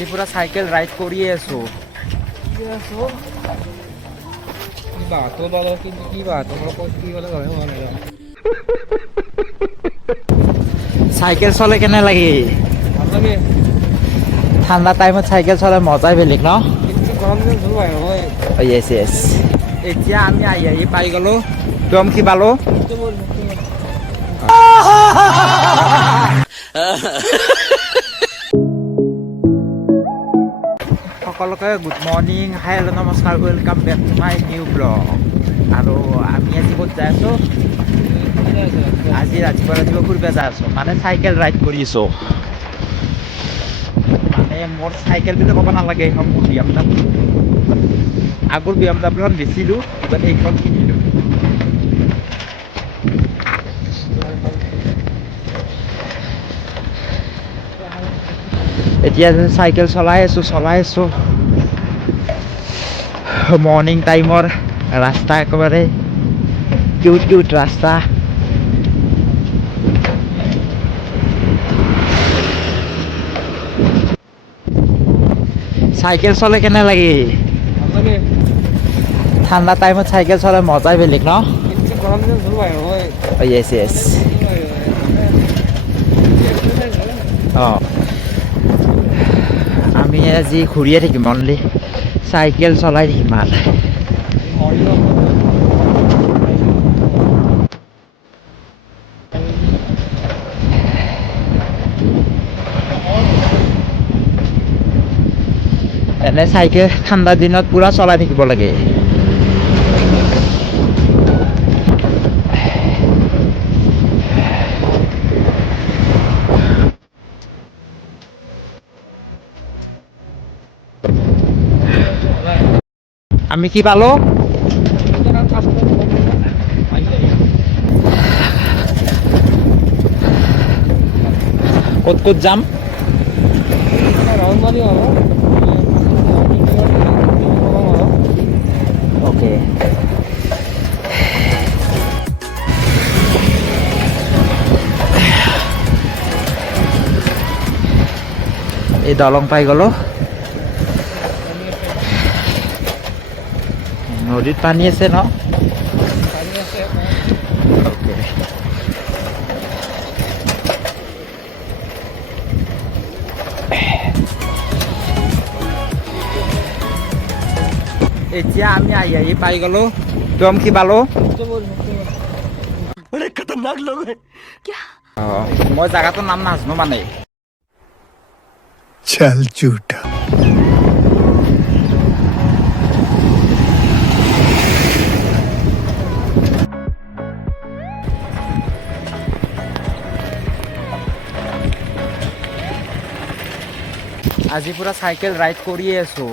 আজি পুরা cycle ride করিয়ে আছো। সাইকেল চলে কেনে লাগে? ঠান্ডা টাইমত সাইকেল চলে মজাই বেলেগ ন? Yes yes. এতিয়া আমি আহি পাই গলো। দম কি পালো? সকলোকে গুড মৰ্ণিং, হাই হেল্ল' নমস্কাৰ, welcome back to my new blog. আৰু আমি আজি ক'ত যাই আছোঁ? আজি ৰাতিপুৱা ফুৰিব যাই আছোঁ, মানে চাইকেল ৰাইড কৰি আছোঁ। মানে মোৰ চাইকেল বুলি ক'ব নালাগে, এইখন মোৰ BMW। আগৰ BMWখন বেচিলোঁ, এইবাৰ এইখন কিনিলোঁ। এতিয়া চাইকেল চলাই আছোঁ। মৰ্নিং টাইমৰ ৰাস্তা, একেবাৰে কিউট ৰাস্তা। চাইকেল চলে কেনে লাগে? ঠান্ডা টাইমত চাইকেল চলে মজাই বেলেগ ন? Yes yes. আমি আজি ঘূৰিয়ে থাকিম, অনলি চাইকেল চলাই থাকিম আৰু। এনে চাইকেল ঠাণ্ডা দিনত পুৰা চলাই থাকিব লাগে। আমি কি পালো? ক'ত যাম? ওকে। এই দলং পাই গলো। নদীত পানী আছে ন? ওকে। এতিয়া আমি আহি পাই গলো। দম কি পালো? খতৰনাক লোক হে। মই জাগাটোৰ নাম নাজানো মানে। চল ঝুটা। আজি পুরা সাইকেল রাইড করিয়ে আছো।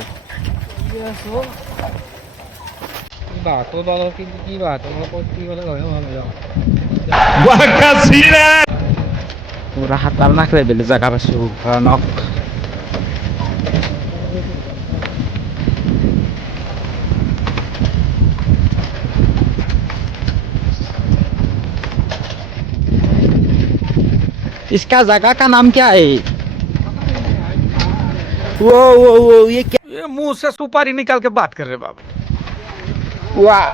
পুরা খাতারনাক লেভেলে জায়গা পাইছো ভয়ানক। इसका जगह का नाम क्या है? वो ये क्या? ये मुंह से सुपारी निकाल के बात कर रहे बाबा। वाह।